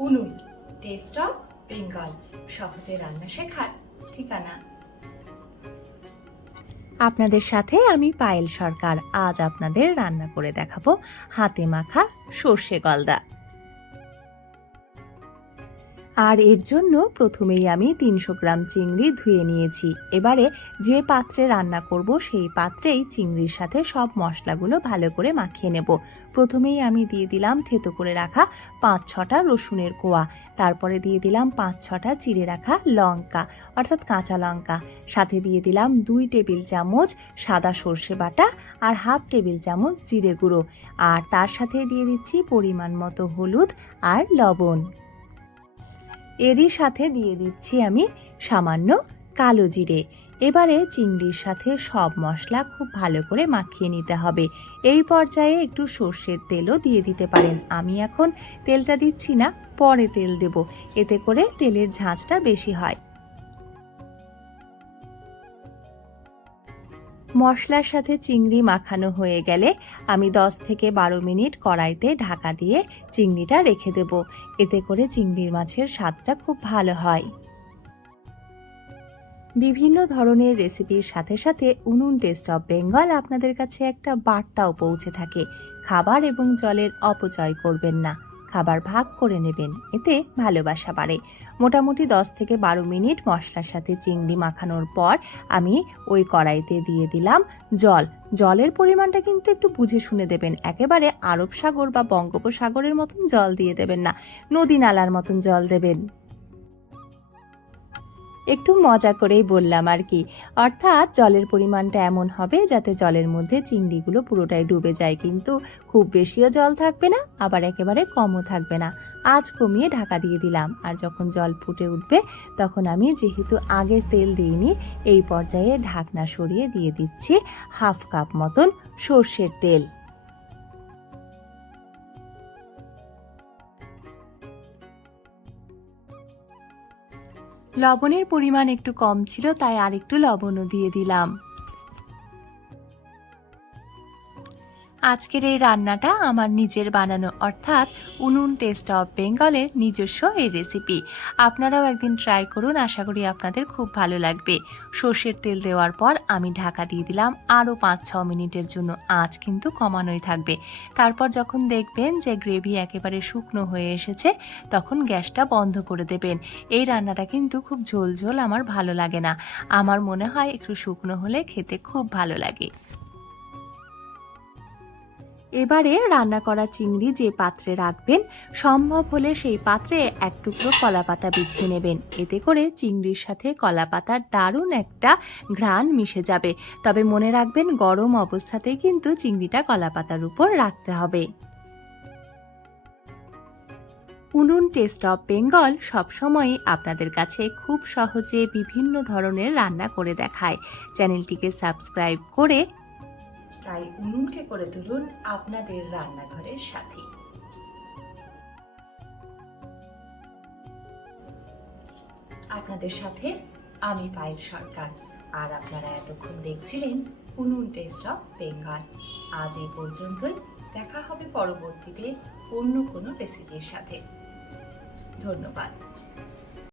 উনুন test of Bengal সহজে রান্না শেখার ঠিকানা। আপনাদের সাথে আমি পায়েল সরকার, আজ আপনাদের রান্না করে দেখাবো হাতে মাখা সর্ষে গলদা। আর এর জন্য প্রথমেই আমি তিনশো গ্রাম চিংড়ি ধুয়ে নিয়েছি। এবারে যে পাত্রে রান্না করব সেই পাত্রেই চিংড়ির সাথে সব মশলাগুলো ভালো করে মাখিয়ে নেব। প্রথমেই আমি দিয়ে দিলাম থেতো করে রাখা পাঁচ ছটা রসুনের কোয়া। তারপরে দিয়ে দিলাম পাঁচ ছটা চিড়ে রাখা লঙ্কা, অর্থাৎ কাঁচা লঙ্কা। সাথে দিয়ে দিলাম দুই টেবিল চামচ সাদা সর্ষে বাটা আর হাফ টেবিল চামচ জিরে গুঁড়ো। আর তার সাথে দিয়ে দিচ্ছি পরিমাণ মতো হলুদ আর লবণ। এরই সাথে দিয়ে দিচ্ছি আমি সামান্য কালো জিরে। এবারে চিংড়ির সাথে সব মশলা খুব ভালো করে মাখিয়ে নিতে হবে। এই পর্যায়ে একটু সর্ষের তেলও দিয়ে দিতে পারেন। আমি এখন তেলটা দিচ্ছি না, পরে তেল দেব। এতে করে তেলের ঝাঁঝটা বেশি হয়। মশলার সাথে চিংড়ি মাখানো হয়ে গেলে আমি 10 থেকে বারো মিনিট কড়াইতে ঢাকা দিয়ে চিংড়িটা রেখে দেব। এতে করে চিংড়ির মাছের স্বাদটা খুব ভালো হয়। বিভিন্ন ধরনের রেসিপির সাথে সাথে উনুন টেস্ট অফ বেঙ্গল আপনাদের কাছে একটা বার্তাও পৌঁছে থাকে। খাবার এবং জলের অপচয় করবেন না। খাবার ভাগ করে নেবেন। এতে ভালোবাসা বাড়ে। মোটামুটি 10 থেকে বারো মিনিট মশলার সাথে চিংড়ি মাখানোর পর আমি ওই কড়াইতে দিয়ে দিলাম জল। জলের পরিমাণটা কিন্তু একটু বুঝে শুনে দেবেন। একেবারে আরব সাগর বা বঙ্গোপসাগরের মতন জল দিয়ে দেবেন না। নদী নালার মতন জল দেবেন। একটু মজা করেই বললাম আর কি। অর্থাৎ জলের পরিমাণটা এমন হবে যাতে জলের মধ্যে চিংড়িগুলো পুরোটাই ডুবে যায়। কিন্তু খুব বেশিও জল থাকবে না, আবার একেবারে কমও থাকবে না। আজ কমিয়ে ঢাকা দিয়ে দিলাম। আর যখন জল ফুটে উঠবে, তখন আমি যেহেতু আগে তেল দিইনি, এই পর্যায়ে ঢাকনা সরিয়ে দিয়ে দিচ্ছি হাফ কাপ মতন সর্ষের তেল। লবণের পরিমাণ একটু কম ছিল তাই আরেকটু লবণও দিয়ে দিলাম। আজকের এই রান্নাটা আমার নিজের বানানো, অর্থাৎ উনুন টেস্ট অফ বেঙ্গলের নিজস্ব এই রেসিপি আপনারাও একদিন ট্রাই করুন, আশা করি আপনাদের খুব ভালো লাগবে। সর্ষের তেল দেওয়ার পর আমি ঢাকা দিয়ে দিলাম আরও পাঁচ ছ মিনিটের জন্য। আঁচ কিন্তু কমানোই থাকবে। তারপর যখন দেখবেন যে গ্রেভি একেবারে শুকনো হয়ে এসেছে, তখন গ্যাসটা বন্ধ করে দেবেন। এই রান্নাটা কিন্তু খুব ঝোল ঝোল আমার ভালো লাগে না। আমার মনে হয় একটু শুকনো হলে খেতে খুব ভালো লাগে। এবারে রান্না করা চিংড়ি যে পাত্রে রাখবেন, সম্ভব হলে সেই পাত্রে এক টুকরো কলা পাতা বিছিয়ে নেবেন। এতে করে চিংড়ির সাথে কলা পাতার দারুণ একটা ঘ্রাণ মিশে যাবে। তবে মনে রাখবেন, গরম অবস্থাতেই কিন্তু চিংড়িটা কলা পাতার উপর রাখতে হবে। উনুন টেস্ট অফ বেঙ্গল সবসময়ই আপনাদের কাছে খুব সহজে বিভিন্ন ধরনের রান্না করে দেখায়। চ্যানেলটিকে সাবস্ক্রাইব করে তাই উনুনকে করে তুলুন আপনাদের রান্নাঘরের সাথী। আপনাদের সাথে আমি পায়েল সরকার। আর আপনারা এতক্ষণ দেখছিলেন উনুন টেস্ট অফ বেঙ্গল। আজ এই পর্যন্তই। দেখা হবে পরবর্তীতে অন্য কোনো রেসিপির সাথে। ধন্যবাদ।